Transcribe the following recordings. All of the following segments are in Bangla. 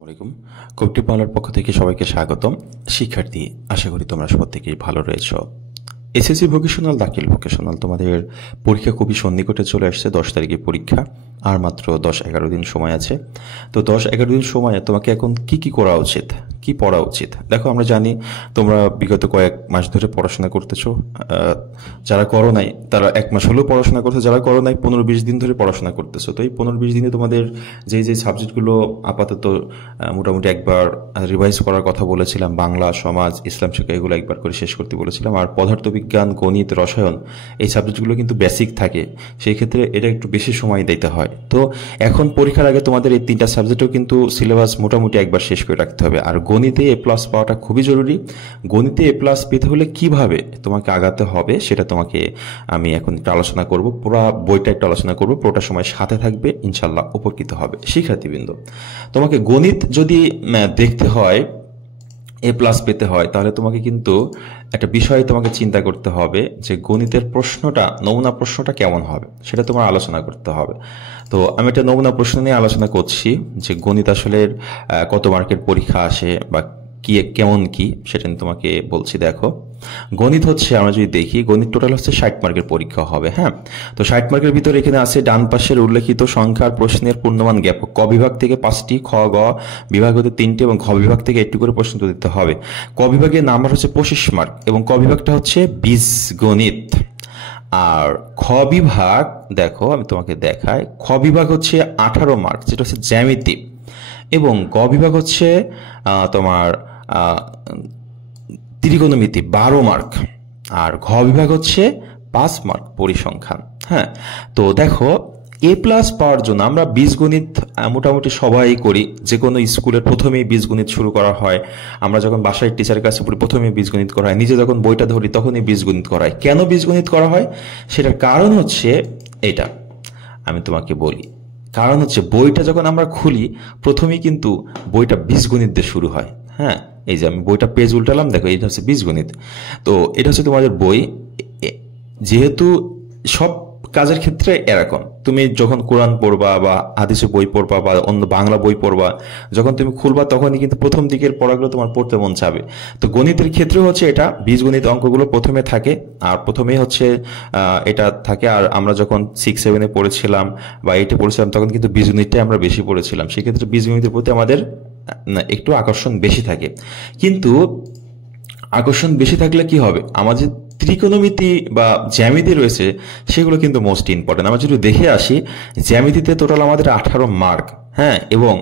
আসসালামাইকুম। কবিটি বাংলার পক্ষ থেকে সবাইকে স্বাগতম। শিক্ষার্থী, আশা করি তোমরা প্রত্যেকেই ভালো রয়েছ। এসএসসি ভোকেশনাল, দাখিল ভোকেশনাল তোমাদের পরীক্ষা খুবই সন্নিকটে চলে আসছে। 10 তারিখে পরীক্ষা, আর মাত্র 10-11 দিন সময় আছে। তো 10-11 দিন সময়ে তোমাকে এখন কি করা উচিত, কি পড়া উচিত? দেখো, আমরা জানি তোমরা বিগত কয়েক মাস ধরে পড়াশোনা করতেছো। যারা করো নাই তারা 1 মাস হলেও পড়াশোনা করছো, যারা করো নাই 15-20 দিন ধরে পড়াশোনা করতেছো। তো এই 15-20 দিনে তোমাদের যে সাবজেক্টগুলো আপাতত মোটামুটি একবার রিভাইজ করার কথা বলেছিলাম, বাংলা, সমাজ, ইসলাম শিক্ষা, এগুলো একবার করে শেষ করতে বলেছিলাম। আর পদার্থবিজ্ঞান, গণিত, রসায়ন, এই সাবজেক্টগুলো কিন্তু বেসিক থাকে, সেই ক্ষেত্রে এটা একটু বেশি সময় দিতে হয়। তো এখন পরীক্ষার আগে তোমাদের এই 3টা সাবজেক্টও কিন্তু সিলেবাস মোটামুটি একবার শেষ করে রাখতে হবে। আর গণিতে A+ পাওয়াটা খুবই জরুরি। গণিতে A+ পেতে হলে কিভাবে তোমাকে আগাতে হবে সেটা তোমাকে আমি এখন একটু আলোচনা করব। পুরো বইটা একটু আলোচনা করব, পুরোটা সময় সাথে থাকবে, ইনশাল্লাহ উপকৃত হবে। শিক্ষার্থীবৃন্দ, তোমাকে গণিত যদি দেখতে হয়, A+ পেতে হয়, তাহলে তোমাকে কিন্তু একটা বিষয় তোমাকে চিন্তা করতে হবে যে গণিতের প্রশ্নটা, নমুনা প্রশ্নটা কেমন হবে সেটা তোমার আলোচনা করতে হবে। তো আমি একটা নমুনা প্রশ্ন নিয়ে আলোচনা করছি যে গণিত আসলে কত মার্কের পরীক্ষা আসে বা কেমন কি সেটা নিয়ে তোমাকে বলছি। দেখো, গণিত হচ্ছে, আমরা যদি দেখি, গণিত টোটাল হচ্ছে 60 মার্কের পরীক্ষা হবে। হ্যাঁ, তো 60 মার্কের ভিতরে এখানে আছে ডান পাশের উল্লেখিত সংখ্যার প্রশ্নের পূর্ণমান জ্ঞাপক। ক বিভাগ থেকে 5টি, খ গ বিভাগ হতে 3টি এবং ঘ বিভাগ থেকে 1টি করে প্রশ্ন দিতে হবে। ক বিভাগের নাম্বার হচ্ছে 25 মার্ক এবং ক বিভাগটা হচ্ছে বীজগণিত। আর খ বিভাগ, দেখো আমি তোমাকে দেখাই, খ বিভাগ হচ্ছে 18 মার্ক, যেটা হচ্ছে জ্যামিতি, এবং গ বিভাগ হচ্ছে তোমার ত্রিকোণমিতি 12 মার্ক, আর ঘ বিভাগ হচ্ছে 5 মার্ক পরিসংখ্যান। হ্যাঁ, তো দেখো, A+ পাওয়ার জন্য আমরা বীজগণিত মোটামুটি সবাই করি। যে কোনো স্কুলের প্রথমেই বীজগণিত শুরু করা হয়। আমরা যখন বাসায় টিচারের কাছে পড়ি প্রথমেই বীজগণিত করা হয়, নিজে যখন বইটা ধরি তখনই বীজগণিত করা হয়। কেন বীজগণিত করা হয় সেটার কারণ হচ্ছে এটা, আমি তোমাকে বলি। কারণ হচ্ছে বইটা যখন আমরা খুলি প্রথমেই কিন্তু বইটা বীজগণিত দিয়ে শুরু হয়। হ্যাঁ, এই যে আমি বইটা পেজ উল্টালাম, দেখো এটা হচ্ছে বীজগণিত। তো এটা হচ্ছে তোমাদের বই। যেহেতু সব কাজের ক্ষেত্রে এরকম, তুমি যখন কোরআন পড়বা বা হাদিসের বই পড়বা বা অন্য বাংলা বই পড়বা, যখন তুমি খুলবা তখনই কিন্তু প্রথম দিকের পড়াগুলো তোমার পড়তে মন চাবে। তো গণিতের ক্ষেত্রে হচ্ছে এটা, বীজগণিত অঙ্কগুলো প্রথমে থাকে, আর প্রথমেই হচ্ছে এটা থাকে। আর আমরা যখন 6-7-এ পড়েছিলাম বা 8-এ পড়েছিলাম তখন কিন্তু বীজগণিতটাই আমরা বেশি পড়েছিলাম, সেক্ষেত্রে বীজগণিতের প্রতি আমাদের একটু আকর্ষণ বেশি থাকে। কিন্তু আকর্ষণ বেশি থাকলে কি হবে, আমাদের ত্রিকোণমিতি বা জ্যামিতি রয়েছে সেগুলো কিন্তু মোস্ট ইম্পর্টেন্ট। আমরা যদি দেখে আসি, জ্যামিতিতে টোটাল আমাদের 18 মার্ক, হ্যাঁ, এবং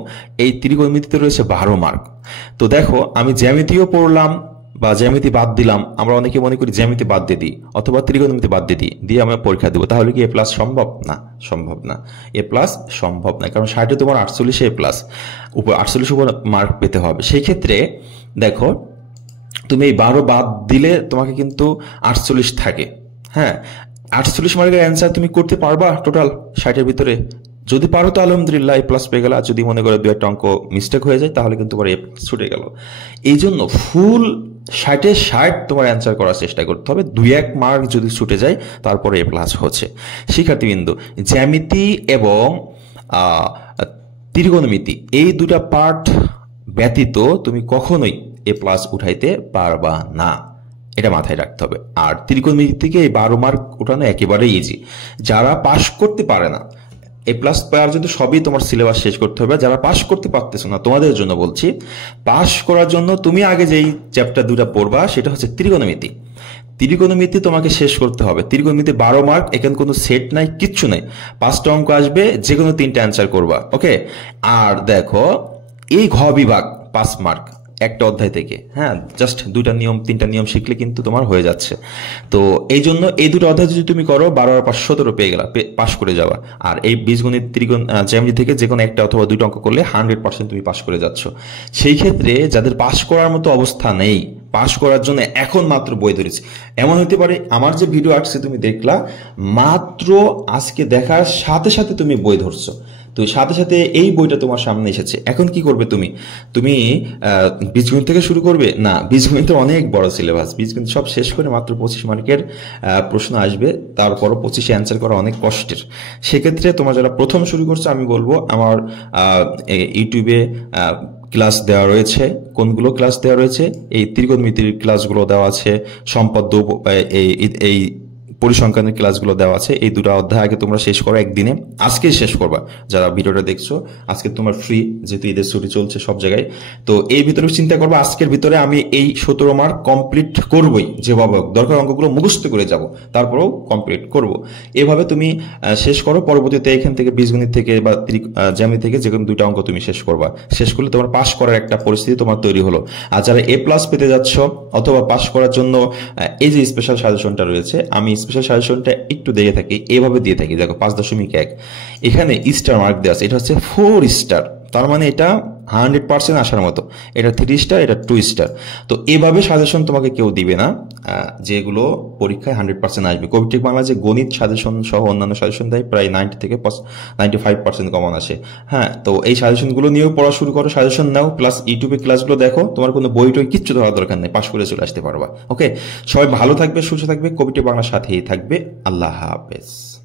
এই ত্রিকোণমিতিতে রয়েছে 12 মার্ক। তো দেখো, আমি জ্যামিতিও পড়লাম বা জ্যামিতি বাদ দিলাম, আমরা অনেকে মনে করি জ্যামিতি বাদ দিয়ে দিই অথবা ত্রিকোণমিতি বাদ দিয়ে আমরা পরীক্ষা দেবো, তাহলে কি A+ সম্ভব? না, সম্ভব না। A+ সম্ভব না, কারণ 60-এ তোমার 48 A+, উপর 48 উপর মার্ক পেতে হবে। সেই ক্ষেত্রে দেখো, তুমি এই 12 বাদ দিলে তোমাকে কিন্তু 48 থাকে। হ্যাঁ, 48 মার্কের অ্যান্সার তুমি করতে পারবা টোটাল 60-এর ভিতরে? যদি পারো তো আলহামদুলিল্লাহ, A+ পেয়ে গেল। আর যদি মনে করো 2-1টা অঙ্ক মিস্টেক হয়ে যায় তাহলে কিন্তু তোমার A+ ছুটে গেল। এই জন্য ফুল 60-এ 60 তোমার অ্যান্সার করার চেষ্টা করতে হবে। 2-1 মার্ক যদি ছুটে যায় তারপরে A+ হচ্ছে। শিক্ষার্থীবৃন্দ, জ্যামিতি এবং ত্রিকোণমিতি এই দুটা পার্ট ব্যতীত তুমি কখনোই A+ উঠাইতে পারবা না, এটা মাথায় রাখতে হবে। আর ত্রিকোণমিতি থেকে এই 12 মার্ক উঠানো একেবারেই ইজি। যারা পাশ করতে পারে না, A+ পাওয়ার জন্য সবই তোমার সিলেবাস শেষ করতে হবে। যারা পাশ করতে পারতেছো না তোমাদের জন্য বলছি, পাশ করার জন্য তুমি আগে যেই চ্যাপ্টার 2টা পড়বা সেটা হচ্ছে ত্রিকোণমিতি। ত্রিকোণমিতি তোমাকে শেষ করতে হবে। ত্রিকোণমিতি 12 মার্ক, এখানে কোনো সেট নাই, কিচ্ছু নাই। 5টা অঙ্ক আসবে, যে কোনো 3টা অ্যান্সার করবা, ওকে। আর দেখো, এই ঘ বিভাগ 5 মার্ক একটা অধ্যায় থেকে। হ্যাঁ, জাস্ট 3টা নিয়ম শিখলে কিন্তু তোমার হয়ে যাচ্ছে। তো এই জন্য এই 2টা অধ্যায় যদি তুমি করো, 12 আর 5 17 পেয়ে গেলা, পাশ করে যাওয়া। আর এই বীজগণিত, জ্যামিতি থেকে যে কোনো একটা অথবা 2টা অঙ্ক করলে 100% তুমি পাশ করে যাচ্ছ। সেই ক্ষেত্রে যাদের পাশ করার মতো অবস্থা নেই, পাশ করার জন্য এখন মাত্র বই ধরেছি, এমন হতে পারে আমার যে ভিডিও আসছে তুমি দেখলা, মাত্র আজকে দেখার সাথে সাথে তুমি বই ধরছো, তো সাথে সাথে এই বইটা তোমার সামনে এসেছে। এখন কি করবে তুমি? তুমি বীজগণিত থেকে শুরু করবে? না, বীজগণিত অনেক বড় সিলেবাস, বীজগণিত সব শেষ করে মাত্র 25 মার্কের প্রশ্ন আসবে, তারপরও 25 অ্যান্সার করা অনেক কষ্টের। সেক্ষেত্রে তোমরা যারা প্রথম শুরু করছো, আমি বলবো আমার ইউটিউবে ক্লাস দেওয়া রয়েছে। কোনগুলো ক্লাস দেওয়া রয়েছে? এই ত্রিকোণমিতির ক্লাসগুলো দেওয়া আছে, সম্পদ এই এই পরিসংখ্যানের ক্লাসগুলো দেওয়া আছে। এই দুটো অধ্যায় আগে তোমরা শেষ করো একদিনে, আজকেই শেষ করবা যারা ভিডিওটা দেখছো। আজকে তোমার ফ্রি, যেহেতু ঈদের ছুটি চলছে সব জায়গায়। তো এই ভিতরে চিন্তা করবা আজকের ভিতরে আমি এই 17 মার্ক কমপ্লিট করবই, যেভাবে দরকার অঙ্কগুলো মুখস্থ করে যাব, তারপরেও কমপ্লিট করব। এভাবে তুমি শেষ করো। পরবর্তীতে এখান থেকে বীজগণিত থেকে বা জ্যামিতি থেকে যে কোনো দুইটা অঙ্ক তুমি শেষ করবা। শেষ করলে তোমার পাস করার একটা পরিস্থিতি তোমার তৈরি হলো। আর যারা এ প্লাস পেতে যাচ্ছ অথবা পাস করার জন্য এই যে স্পেশাল সাজেশনটা রয়েছে, আমি স্পেশাল সাজেশনটা একটু দেখে থাকি, এভাবে দিয়ে থাকি। দেখো 5.1 এখানে স্টার মার্ক দেওয়া আছে, এটা হচ্ছে 4 স্টার, তার মানে এটা 100% আসার মতো। এটা 3 স্টার, এটা 2 স্টার। তো এভাবে সাজেশন তোমাকে কেউ দিবে না যেগুলো পরীক্ষায় 100% আসবে। কবিটিক বাংলা যে গণিত সাজেশন সহ অন্যান্য সাজেশন দেয়, প্রায় 90 থেকে 95% কমন আসে। হ্যাঁ, তো এই সাজেশনগুলো নিয়েও পড়া শুরু করো, সাজেশন নাও, প্লাস ইউটিউবে ক্লাসগুলো দেখো। তোমার কোনো বই টই কিচ্ছু ধরার দরকার নেই, পাশ করে চলে আসতে পারবা। ওকে, সবাই ভালো থাকবে, সুস্থ থাকবে, কবিটিক বাংলার সাথেই থাকবে। আল্লাহ হাফেজ।